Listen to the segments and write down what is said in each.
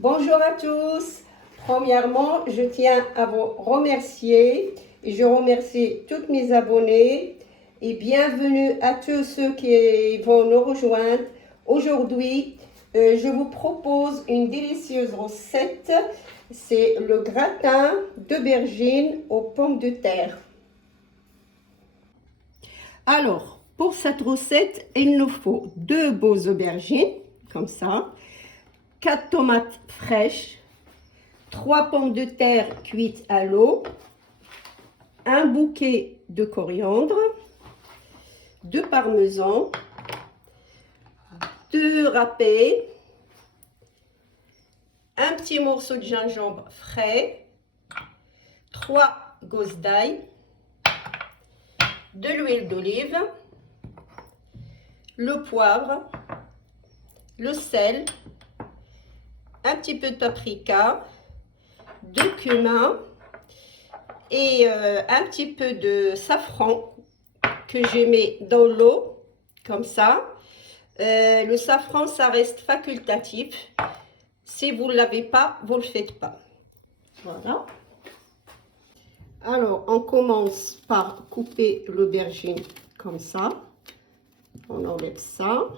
Bonjour à tous. Premièrement, je tiens à vous remercier et je remercie tous mes abonnés et bienvenue à tous ceux qui vont nous rejoindre. Aujourd'hui, je vous propose une délicieuse recette. C'est le gratin d'aubergine aux pommes de terre. Alors, pour cette recette, il nous faut 2 beaux aubergines, comme ça, 4 tomates fraîches, 3 pommes de terre cuites à l'eau, un bouquet de coriandre, 2 parmesans, 2 râpés, un petit morceau de gingembre frais, 3 gousses d'ail, de l'huile d'olive, le poivre, le sel, un petit peu de paprika, de cumin et un petit peu de safran que j'ai mis dans l'eau, comme ça. Le safran, ça reste facultatif. Si vous ne l'avez pas, vous ne le faites pas. Voilà. Alors, on commence par couper l'aubergine comme ça. On enlève ça.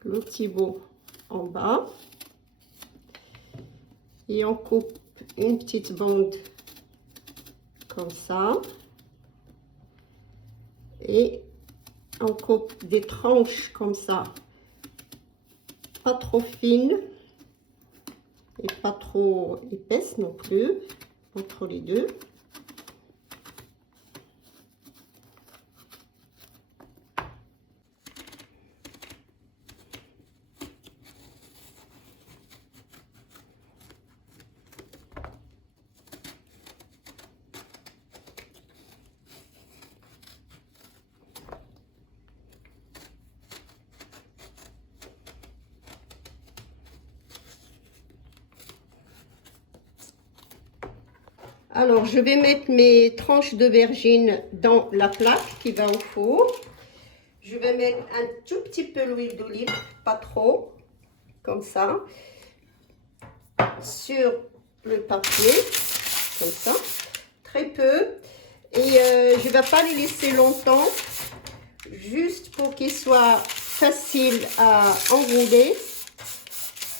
Le petit bout en bas. Et on coupe une petite bande comme ça. Et on coupe des tranches comme ça. Pas trop fines. Et pas trop épaisses non plus. Entre les deux. Alors, je vais mettre mes tranches d'aubergine dans la plaque qui va au four. Je vais mettre un tout petit peu l'huile d'olive, pas trop, comme ça, sur le papier, comme ça, très peu. Et je ne vais pas les laisser longtemps, juste pour qu'ils soient faciles à enrouler.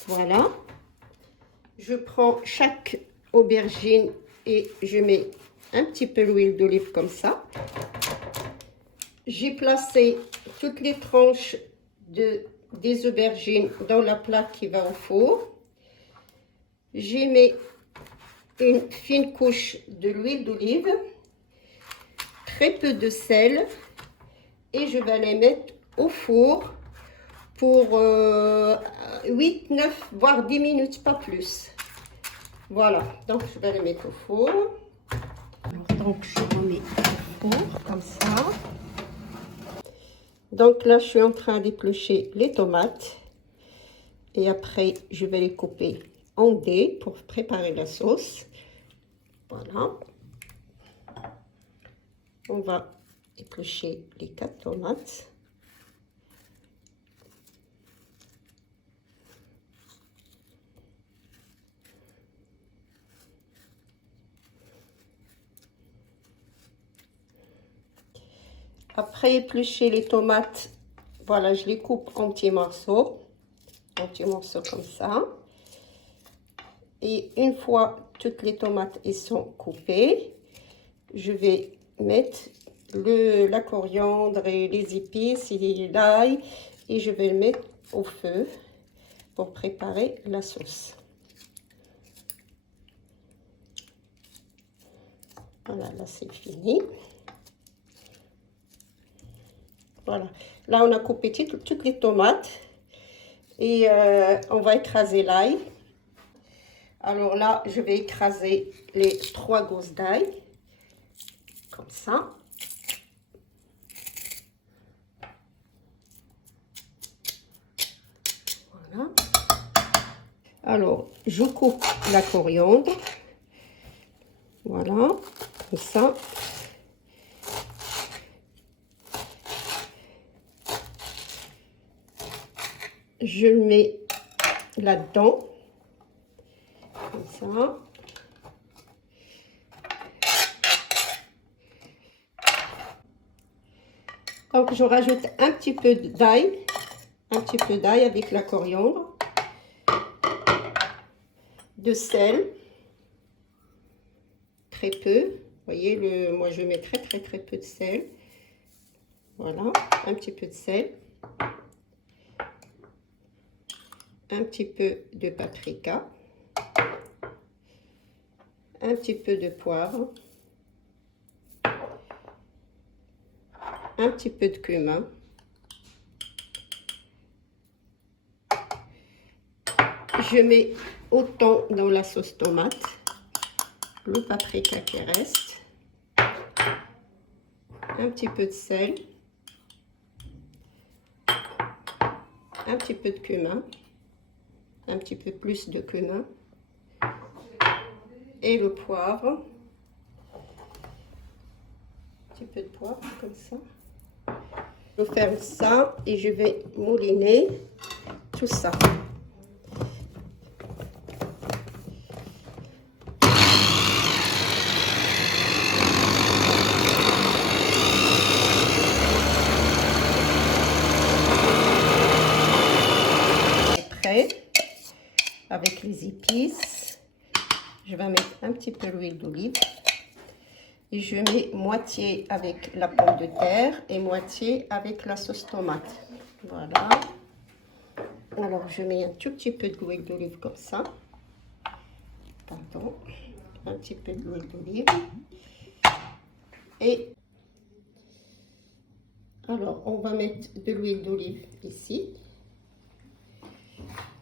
Voilà. Je prends chaque aubergine et je mets un petit peu l'huile d'olive comme ça. J'ai placé toutes les tranches des aubergines dans la plaque qui va au four. J'ai mis une fine couche de l'huile d'olive, très peu de sel et je vais les mettre au four pour 8, 9, voire 10 minutes, pas plus. Voilà, donc je vais les mettre au four. Alors, donc je remets au four comme ça. Donc là, je suis en train d'éplucher les tomates. Et après, je vais les couper en dés pour préparer la sauce. Voilà. On va éplucher les 4 tomates. Après éplucher les tomates, voilà, je les coupe en petits morceaux comme ça. Et une fois toutes les tomates sont coupées, je vais mettre la coriandre et les épices et l'ail et je vais le mettre au feu pour préparer la sauce. Voilà, là c'est fini. Voilà, là on a coupé toutes les tomates et on va écraser l'ail. Alors là, je vais écraser les 3 gousses d'ail, comme ça. Voilà. Alors, je coupe la coriandre, voilà, comme ça. Je le mets là-dedans. ça. Donc, je rajoute un petit peu d'ail, avec la coriandre, de sel, très peu. Vous voyez, moi je mets très peu de sel. Voilà, un petit peu de sel, un petit peu de paprika, un petit peu de poivre, un petit peu de cumin. Je mets autant dans la sauce tomate, le paprika qui reste, un petit peu de sel, un petit peu de cumin, un petit peu plus de cumin, et le poivre, un petit peu de poivre comme ça. Je ferme ça et je vais mouliner tout ça. Prêt avec les épices. Je vais mettre un petit peu d'huile d'olive. Et je mets moitié avec la pomme de terre et moitié avec la sauce tomate. Voilà. Alors, je mets un tout petit peu d'huile d'olive comme ça. Pardon. Un petit peu d'huile d'olive. Et alors, on va mettre de l'huile d'olive ici.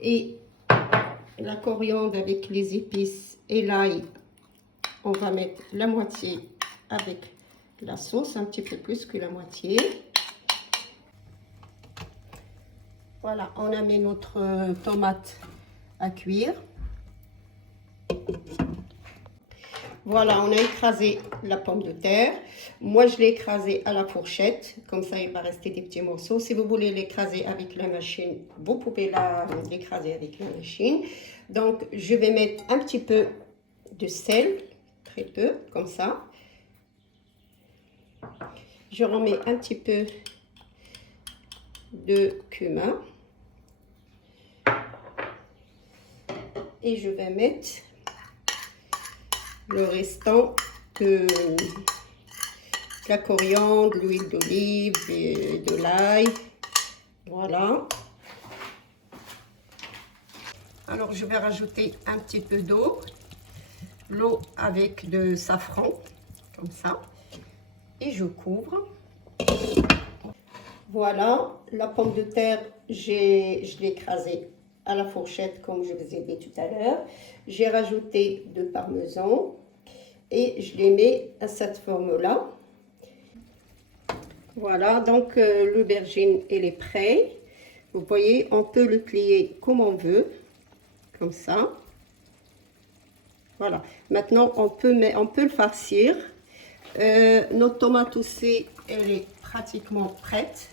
Et la coriandre avec les épices et l'ail, on va mettre la moitié avec la sauce, un petit peu plus que la moitié. Voilà, on a mis notre tomate à cuire. Voilà, on a écrasé la pomme de terre. Moi, je l'ai écrasée à la fourchette. Comme ça, il va rester des petits morceaux. Si vous voulez l'écraser avec la machine, vous pouvez l'écraser avec la machine. Donc, je vais mettre un petit peu de sel, très peu, comme ça. Je remets un petit peu de cumin. Et je vais mettre le restant de la coriandre, l'huile d'olive et de l'ail. Voilà. Alors, je vais rajouter un petit peu d'eau. L'eau avec de safran, comme ça. Et je couvre. Voilà, la pomme de terre, je l'ai écrasée à la fourchette comme je vous ai dit tout à l'heure. J'ai rajouté de parmesan et je les mets à cette forme-là. Voilà, donc l'aubergine, elle est prête. Vous voyez, on peut le plier comme on veut, comme ça. Voilà, maintenant on peut le farcir. Notre tomate aussi, elle est pratiquement prête.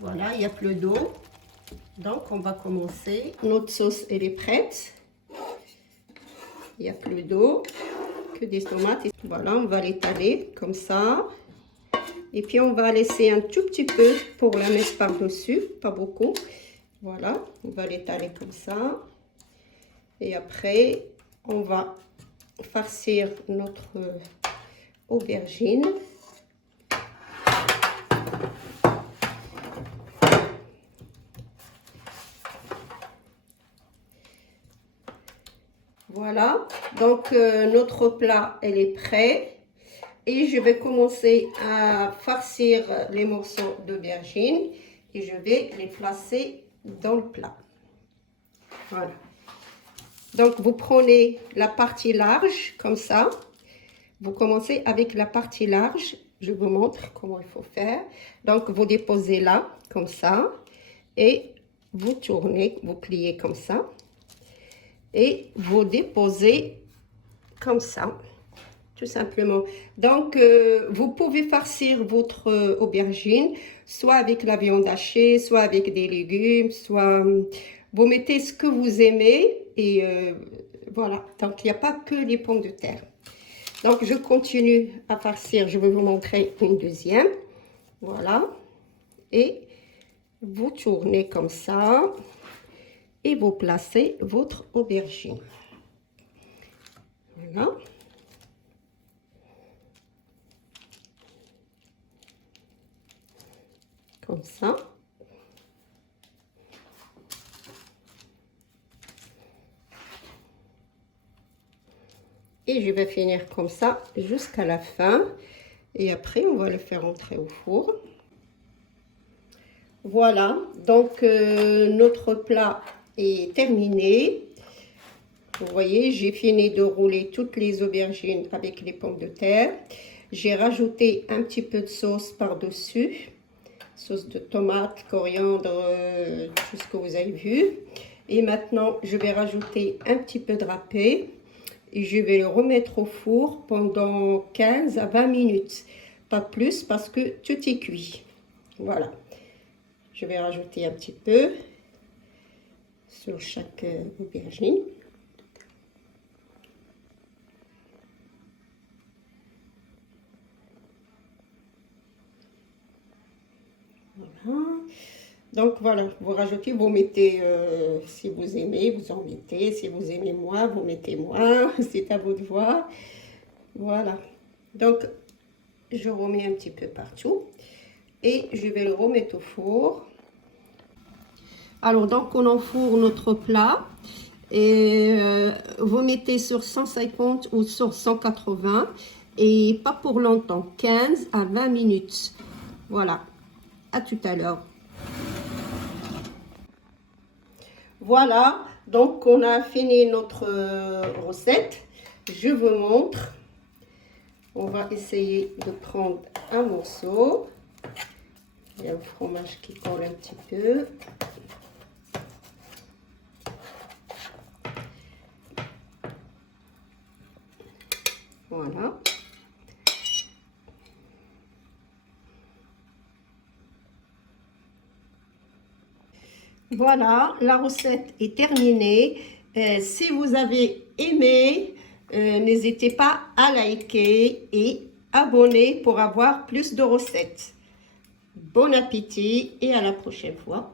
Voilà, il n'y a plus d'eau. Donc, on va commencer. Notre sauce, elle est prête. Il n'y a plus d'eau, que des tomates. Voilà, on va l'étaler comme ça. Et puis, on va laisser un tout petit peu pour la mettre par-dessus, pas beaucoup. Voilà, on va l'étaler comme ça. Et après, on va farcir notre aubergine. Voilà, donc notre plat, elle est prêt. Et je vais commencer à farcir les morceaux d'aubergine et je vais les placer dans le plat. Voilà. Donc, vous prenez la partie large, comme ça. Vous commencez avec la partie large. Je vous montre comment il faut faire. Donc, vous déposez là, comme ça. Et vous tournez, vous pliez comme ça. Et vous déposez comme ça, tout simplement. Donc, vous pouvez farcir votre aubergine, soit avec la viande hachée, soit avec des légumes, soit vous mettez ce que vous aimez et voilà, donc il n'y a pas que les pommes de terre. Donc je continue à farcir, je vais vous montrer une deuxième. Voilà, et vous tournez comme ça et vous placez votre aubergine. Voilà. Comme ça. Et je vais finir comme ça jusqu'à la fin. Et après, on va le faire entrer au four. Voilà, donc notre plat est terminé. Vous voyez, j'ai fini de rouler toutes les aubergines avec les pommes de terre. J'ai rajouté un petit peu de sauce par-dessus. Sauce de tomate, coriandre, tout ce que vous avez vu. Et maintenant, je vais rajouter un petit peu de râpé. Et je vais le remettre au four pendant 15 à 20 minutes. Pas plus parce que tout est cuit. Voilà. Je vais rajouter un petit peu sur chaque aubergine. Voilà. Donc voilà, vous rajoutez, vous mettez, si vous aimez, vous en mettez. Si vous aimez moins, vous mettez moins. C'est à vous de voir. Voilà. Donc, je remets un petit peu partout. Et je vais le remettre au four. Alors, donc, on enfourne notre plat. Et vous mettez sur 150 ou sur 180. Et pas pour longtemps, 15 à 20 minutes. Voilà. À tout à l'heure. Voilà. Donc, on a fini notre recette. Je vous montre. On va essayer de prendre un morceau. Il y a le fromage qui colle un petit peu. Voilà. Voilà, la recette est terminée. Si vous avez aimé, n'hésitez pas à liker et abonner pour avoir plus de recettes. Bon appétit et à la prochaine fois.